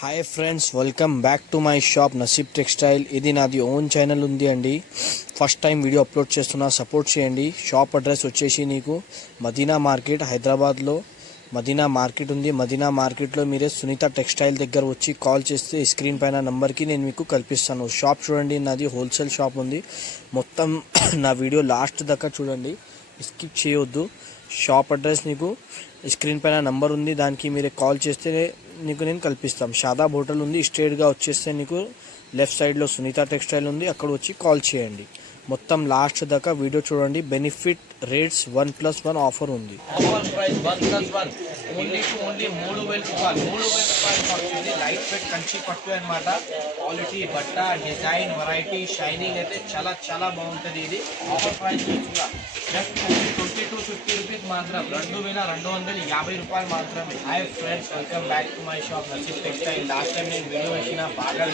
Hi friends welcome back to my shop Naseeb textile ఇది నాది own channel ఉంది అండి. ఫస్ట్ టైం వీడియో అప్లోడ్ చేస్తున్నా సపోర్ట్ చేయండి. షాప్ అడ్రస్ వచ్చేసి నీకు మదీనా మార్కెట్ హైదరాబాద్లో మదీనా మార్కెట్ ఉంది. మదీనా మార్కెట్లో మీరే సునీత టెక్స్టైల్ దగ్గర వచ్చి కాల్ చేస్తే స్క్రీన్ పైన నెంబర్కి నేను మీకు కల్పిస్తాను. షాప్ చూడండి నాది హోల్సేల్ షాప్ ఉంది. మొత్తం నా వీడియో లాస్ట్ దాకా చూడండి. స్కిప్ చేయొద్దు. షాప్ అడ్రస్ నీకు స్క్రీన్ పైన నంబర్ ఉంది దానికి మీరు కాల్ చేస్తే నీకు నేను కల్పిస్తాం. షాదాబ్ హోటల్ ఉంది స్ట్రేట్గా వచ్చేస్తే నీకు లెఫ్ట్ సైడ్లో సునీత టెక్స్టైల్ ఉంది అక్కడ వచ్చి కాల్ చేయండి. మొత్తం లాస్ట్ దాకా వీడియో చూడండి. Benefit rates one plus one offer ఉంది. Offer price one plus one only to మూడు వేల రూపాయలు. మూడు వేల రూపాయలు పడుతుంది లైట్ వెయిట్ కంచి పట్టు అనమాట క్వాలిటీ బట్ట డిజైన్ వెరైటీ షైనింగ్ అయితే చాలా చాలా బాగుంటుంది ఇది. ఆఫర్ ప్రైస్ కూడా. Just twenty two fifty rupees మాత్రం. రెండు వేల రెండు వందల యాభై రూపాయలు మాత్రమే. Hi friends welcome back to my shop Naseeb textile last time నేను వీడియో వేసిన బాగా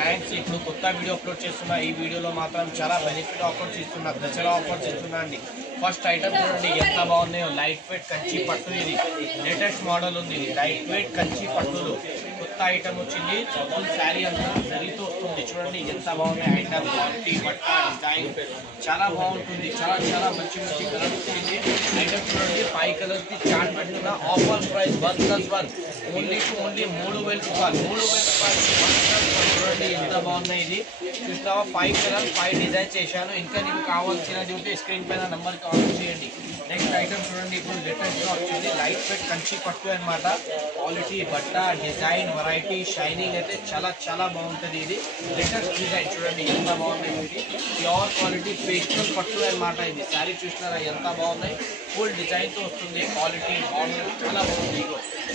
థ్యాంక్స్ ఇప్పుడు కొత్త వీడియో అప్లోడ్ చేస్తున్నా ఈ వీడియోలో మాత్రం చాలా బెనిఫిట్ ఆఫర్స్ ఇస్తున్నారు. దసరా ఆఫర్స్ ఇస్తున్నా అండి. ఫస్ట్ ఐటమ్ చూడండి ఎంత బాగున్నాయో. లైట్ వెయిట్ కంచి పట్టు ఇది. లేటెస్ట్ మోడల్ ఉంది ఇది. లైట్ వెయిట్ కంచి పట్టులు. కొత్త ఐటమ్ వచ్చింది. ఫుల్ శారీ అంతా జరిగితూ వస్తుంది. చూడండి ఎంత బాగున్నాయి ఐటమ్ క్వాలిటీ బట్ట డిజైన్ చాలా బాగుంటుంది. చాలా చాలా మంచి మంచి కలర్ వచ్చింది. ఐటమ్ చూడండి ఫైవ్ కలర్స్కి చార్ట్ పెట్టుకున్న offer price one plus one only to only మూడు వేల రూపాయలు. మూడు వేల రూపాయలు. చూడండి ఎంత బాగున్నాయి ఇది. చూసినావా? ఫైవ్ కలర్ ఫైవ్ డిజైన్ చేశాను. ఇంకా నీకు కావాల్సినది ఉంటే స్క్రీన్ పైన నెంబర్ ఆర్డర్ చేయండి. నెక్స్ట్ ఐటమ్ చూడండి ఇప్పుడు లేటెస్ట్గా వచ్చింది లైట్ వెయిట్ కంచి పట్టు అనమాట క్వాలిటీ బట్ట డిజైన్ వెరైటీ షైనింగ్ అయితే చాలా చాలా బాగుంటుంది ఇది. లేటెస్ట్ డిజైన్ చూడండి ఎంత బాగుంది ఇది ప్యూర్ క్వాలిటీ పేస్టల్ పట్టు అనమాట ఇది. శారీ చూసినారా? ఎంత బాగున్నాయి. ఫుల్ డిజైన్తో వస్తుంది క్వాలిటీ మోడల్ చాలా బాగుంది.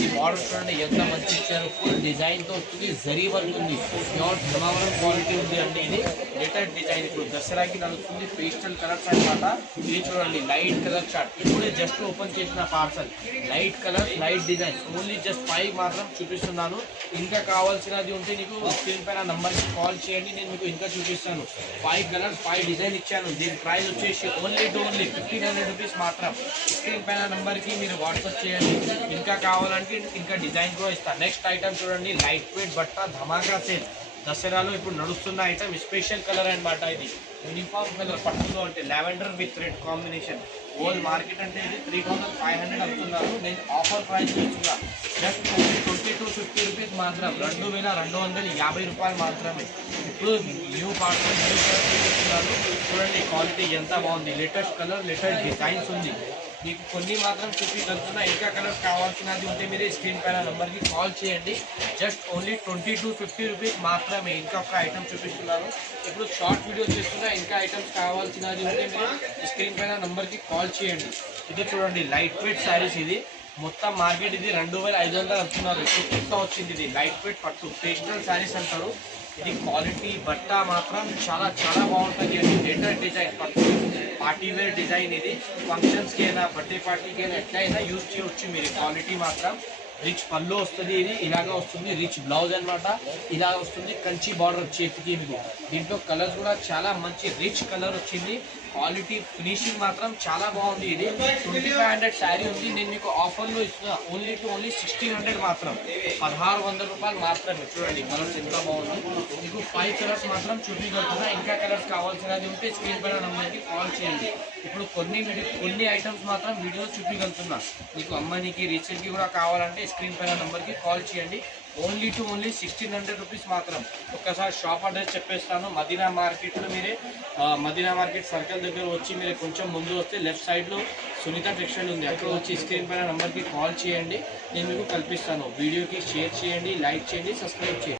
ఈ మోడల్ చూడండి ఎంత మంచి ఇచ్చారు. ఫుల్ డిజైన్తో వస్తుంది జరీ వర్క్ ఉంది. ప్యూర్ ధర్మవరం క్వాలిటీ ఉంది అండి ఇది. లేటెస్ట్ డిజైన్ ఇప్పుడు దసరాకి నడుస్తుంది పేస్టల్ కలర్స్ అనమాట ఇది చూడండి లైట్ కలర్ షార్ట్ ఇప్పుడే జస్ట్ ఓపెన్ చేసిన parcel light colour light design only just five మాత్రం చూపిస్తున్నాను. ఇంకా కావాల్సినది ఉంటే నీకు స్క్రీన్ పైన నంబర్కి కాల్ చేయండి నేను మీకు ఇంకా చూపిస్తాను. ఫైవ్ కలర్స్ ఫైవ్ డిజైన్ ఇచ్చాను. దీని ప్రైస్ వచ్చేసి only to only fifteen hundred rupees మాత్రం. స్క్రీన్ పైన నెంబర్కి మీరు వాట్సాప్ చేయండి. ఇంకా కావాలంటే ఇంకా డిజైన్ కూడా ఇస్తాను నెక్స్ట్ ఐటమ్ చూడండి. లైట్ వెయిట్ బట్ట ధమాకా సేల్. దసరాలో ఇప్పుడు నడుస్తున్న ఐటమ్ స్పెషల్ కలర్ అనమాట ఇది. యూనిఫామ్ కలర్ పట్టులో అంటే lavender with red combination. Whole market అంటే ఇది త్రీ థౌసండ్ ఫైవ్ హండ్రెడ్ అవుతున్నారు నేను ఆఫర్ ప్రైస్ ఇస్తున్నా. Just twenty two fifty rupees మాత్రం. రెండు వేల రెండు వందల యాభై రూపాయలు మాత్రమే. ఇప్పుడు న్యూ పార్సల్ న్యూ చూడండి క్వాలిటీ ఎంత బాగుంది. లేటెస్ట్ కలర్ లేటెస్ట్ డిజైన్స్ ఉంది. మీకు కొన్ని మాత్రం చూపించగలుగుతున్నా ఇంకా కలర్స్ కావాల్సినది ఉంటే మీరు స్క్రీన్ పైన నెంబర్కి కాల్ చేయండి. Just only twenty two fifty rupees మాత్రమే ఇంకా ఒక ఐటమ్ చూపిస్తున్నాను. ఇప్పుడు షార్ట్ వీడియో చేస్తున్నా. ఇంకా ఐటమ్స్ కావాల్సినది ఉంటే మీరు స్క్రీన్ పైన నెంబర్కి కాల్ చేయండి. ఇది చూడండి లైట్ వెయిట్ శారీస్ ఇది. మొత్తం మార్కెట్ ఇది రెండు వేల ఐదు వందలు అంటున్నారు. ఇప్పుడు కొత్త వచ్చింది ఇది. లైట్ వెయిట్ పట్టు. పేస్టల్ శారీస్ అంటారు. ఇది క్వాలిటీ బట్ట మాత్రం చాలా చాలా బాగుంటుంది. అండి party wear design party wear design ఇది ఫంక్షన్స్కి అయినా బర్త్డే పార్టీకి అయినా ఎట్లయినా యూజ్ చేయవచ్చు మీరు క్వాలిటీ మాత్రం రిచ్ పళ్ళు వస్తుంది ఇది ఇలాగా వస్తుంది రిచ్ బ్లౌజ్ అన్నమాట ఇలా వస్తుంది కంచి బార్డర్ చేతికి మీకు దీంట్లో కలర్స్ కూడా చాలా మంచి రిచ్ కలర్ వచ్చింది క్వాలిటీ ఫినిషింగ్ మాత్రం చాలా బాగుంది. ఇది ట్వంటీ ఫైవ్ హండ్రెడ్ శారీ ఉంది. నేను మీకు ఆఫర్లో ఇస్తున్నా. Only to only sixteen hundred మాత్రం. పదహారు వందల రూపాయలు మాత్రమే. చూడండి కలర్స్ ఎంత బాగుంది. మీకు ఫైవ్ కలర్స్ మాత్రం చూపించగలుగుతున్నా. ఇంకా కలర్స్ కావాల్సినది ఉంటే స్క్రీన్ పైన నెంబర్కి కాల్ చేయండి. ఇప్పుడు కొన్ని కొన్ని ఐటమ్స్ మాత్రం వీడియో చూపించగలుగుతున్నా. మీకు అమ్మాయికి రీసెంట్కి కూడా కావాలంటే స్క్రీన్ పైన నెంబర్కి కాల్ చేయండి. Only to only sixteen hundred rupees మాత్రం. ఒక్కసారి షాప్ అడ్రస్ చెప్పేస్తాను. మదీనా మార్కెట్లో మీరే మదీనా మార్కెట్ సర్కిల్ దగ్గర వచ్చి మీరు కొంచెం ముందు వస్తే లెఫ్ట్ సైడ్లో సునీత టెక్స్టైల్ ఉంది. అక్కడ వచ్చి స్క్రీన్ పైన నెంబర్కి కాల్ చేయండి. నేను మీకు కల్పిస్తాను. వీడియోకి షేర్ చేయండి లైక్ చేయండి సబ్స్క్రైబ్ చేయండి.